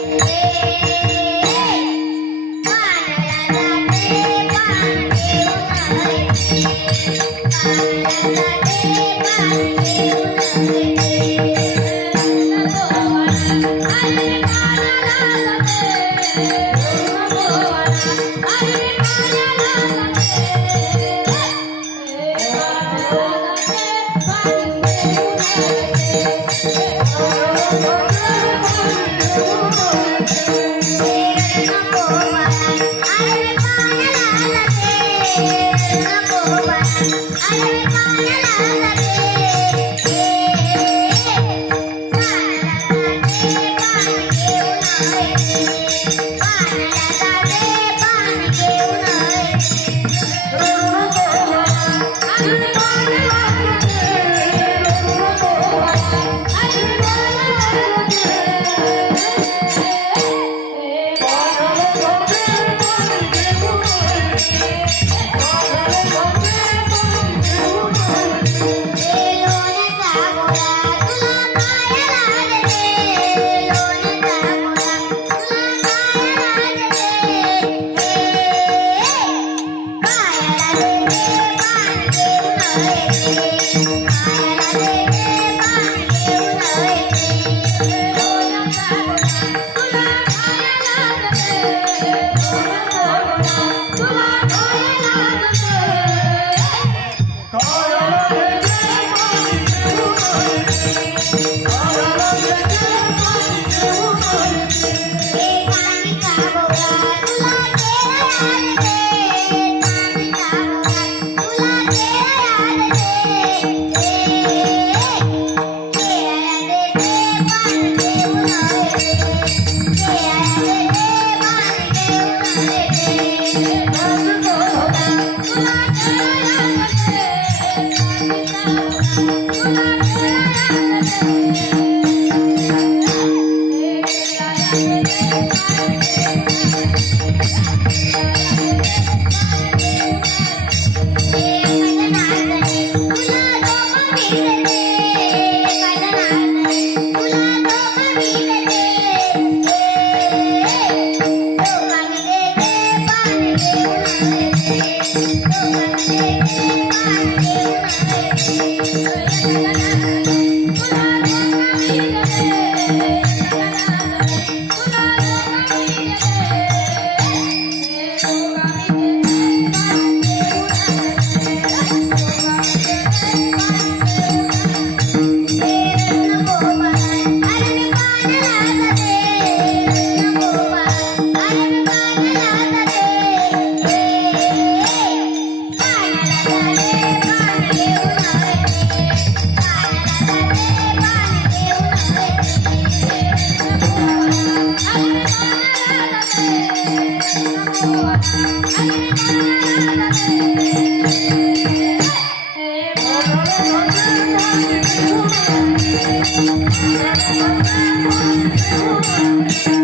Música Música Música Thank you.